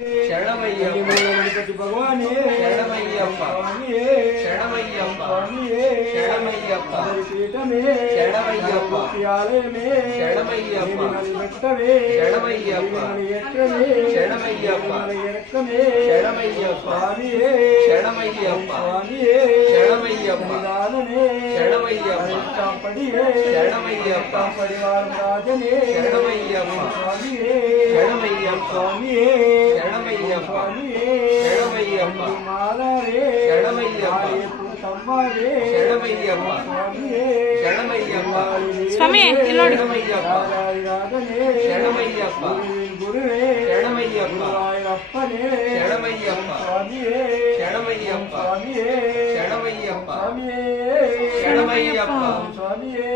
ಶರಣಮಯ್ಯಪ್ಪ ಗಣಪತಿ ಭಗವಾನೇ ಶರಣಮಯ್ಯಪ್ಪ ಸ್ವಾಮಿಯೇ ಶರಣಮಯ್ಯಪ್ಪ ಸ್ವಾಮಿಯೇ ಶರಣಮಯ್ಯಪ್ಪ ಪೀಠಮೇ ಶರಣಮಯ್ಯಪ್ಪ ಆಲಯಮೇ ಶರಣಮಯ್ಯಪ್ಪ ಬೆಟ್ಟವೇ ಶರಣಮಯ್ಯಪ್ಪ ಎತ್ತವೇ ಶರಣಮಯ್ಯಪ್ಪ ಎರಕಮೇ ಶರಣಮಯ್ಯಪ್ಪ ಸ್ವಾಮಿಯೇ ಶರಣಮಯ್ಯಪ್ಪ ಸ್ವಾಮಿಯೇ ಶರಣಮಯ್ಯಪ್ಪ ದಾನನೇ ಶರಣಮಯ್ಯಪ್ಪ ಪಡಿಯೇ ಶರಣಮಯ್ಯಪ್ಪ ಪರಿವಾರ ರಾಜನೇ ಶರಣಮಯ್ಯಪ್ಪ ಸ್ವಾಮಿಯೇ ಶರಣಮಯ್ಯಪ್ಪ ಸ್ವಾಮಿಯೇ ಶರಣಮಯ್ಯಪ್ಪ ಸ್ವಾಮಿಯೇ ಶರಣಮಯ್ಯಪ್ಪ ಮಾಲರೇ ಶರಣಮಯ್ಯಪ್ಪ ತಮ್ಮರೇ ಶರಣಮಯ್ಯಪ್ಪ ಸ್ವಾಮಿಯೇ ಶರಣಮಯ್ಯಪ್ಪ ಸ್ವಾಮಿ ಇಲ್ಲಿ ನೋಡಿ. ಶರಣಮಯ್ಯಪ್ಪ ಶರಣಮಯ್ಯಪ್ಪ ಗುರುವೇ ಶರಣಮಯ್ಯಪ್ಪ ಅಪ್ಪನೇ ಶರಣಮಯ್ಯಪ್ಪ ಸ್ವಾಮಿಯೇ ಶರಣಮಯ್ಯಪ್ಪ ಸ್ವಾಮಿಯೇ ಶರಣಮಯ್ಯಪ್ಪ ಸ್ವಾಮಿಯೇ ಶರಣಮಯ್ಯಪ್ಪ ಸ್ವಾಮಿಯೇ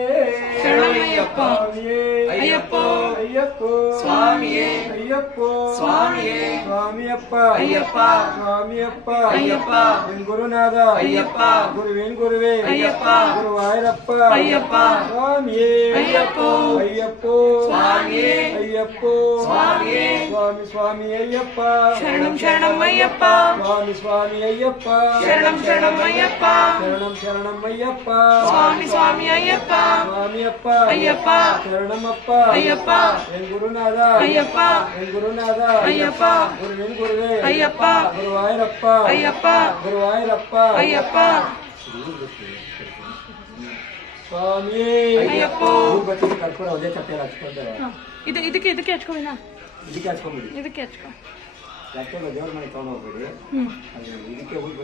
ಶರಣಮಯ್ಯಪ್ಪ ಸ್ವಾಮಿಯೇ ಅಯ್ಯಪ್ಪ ಅಯ್ಯಪ್ಪ ಸ್ವಾಮಿಯೇ ಅಯ್ಯಪ್ಪ ಸ್ವಾಮಿಯೇ ಸ್ವಾಮಿಯಪ್ಪ ಅಯ್ಯಪ್ಪ ಸ್ವಾಮಿಯಪ್ಪ ಅಯ್ಯಪ್ಪ ಗುರುನಾಥ ಅಯ್ಯಪ್ಪ ಗುರುವೇನ್ ಗುರುವೇ ಅಯ್ಯಪ್ಪ ಗುರುವಾಯೂರಪ್ಪ ಅಯ್ಯಪ್ಪ ಸ್ವಾಮಿಯೇ ಅಯ್ಯಪ್ಪ ಅಯ್ಯಪ್ಪ ಸ್ವಾಮಿಯೇ ಅಯ್ಯಪ್ಪ ಸ್ವಾಮಿಯೇ ಸ್ವಾಮಿ ಸ್ವಾಮಿ ಅಯ್ಯಪ್ಪ ಶರಣಂ ಶರಣಂ ಅಯ್ಯಪ್ಪ ಸ್ವಾಮಿ ಸ್ವಾಮಿ ಅಯ್ಯಪ್ಪ ಶರಣಂ ಶರಣಂ ಅಯ್ಯಪ್ಪ ಶರಣಂ ಶರಣಂ ಅಯ್ಯಪ್ಪ ಸ್ವಾಮಿ ಸ್ವಾಮಿ ಅಯ್ಯಪ್ಪ ಸ್ವಾಮಿಯಪ್ಪ ಅಯ್ಯಪ್ಪ ಶರಣಮಪ್ಪ ಅಯ್ಯಪ್ಪ ಎನ್ ಗುರುನಾಥ ಅಯ್ಯಪ್ಪ ಎನ್ ಗುರುನಾಥ ಅಯ್ಯಪ್ಪ ಗುರುವೇನ್ ಗುರುವೇ ಅಯ್ಯಪ್ಪ ಗುರುವಾಯೂರಪ್ಪ ಅಯ್ಯಪ್ಪ ಗುರುವಾಯೂರಪ್ಪ ಅಯ್ಯಪ್ಪ ಸ್ವಾಮಿಯೇ ಅಯ್ಯಪ್ಪ ಭೂಪತಿಗೆ ಕರ್ಕೊಂಡು ಅದೇ ಚಪ್ಪೆ ಹಚ್ಕೊಂಡಾರೆ ಇದಕ್ಕೆ ಹಚ್ಕೋಣ, ಇದಕ್ಕೆ ಹಚ್ಕೊಂಡ್ಬಿಡಿ. ಇದಕ್ಕೆ ಹಚ್ಕೊ. ಯಾಕೆ ದೇವ್ರ ಮನೆ ತಗೊಂಡು ಹೋಗ್ಬೇಡಿ, ಇದಕ್ಕೆ ಹೋಗಿ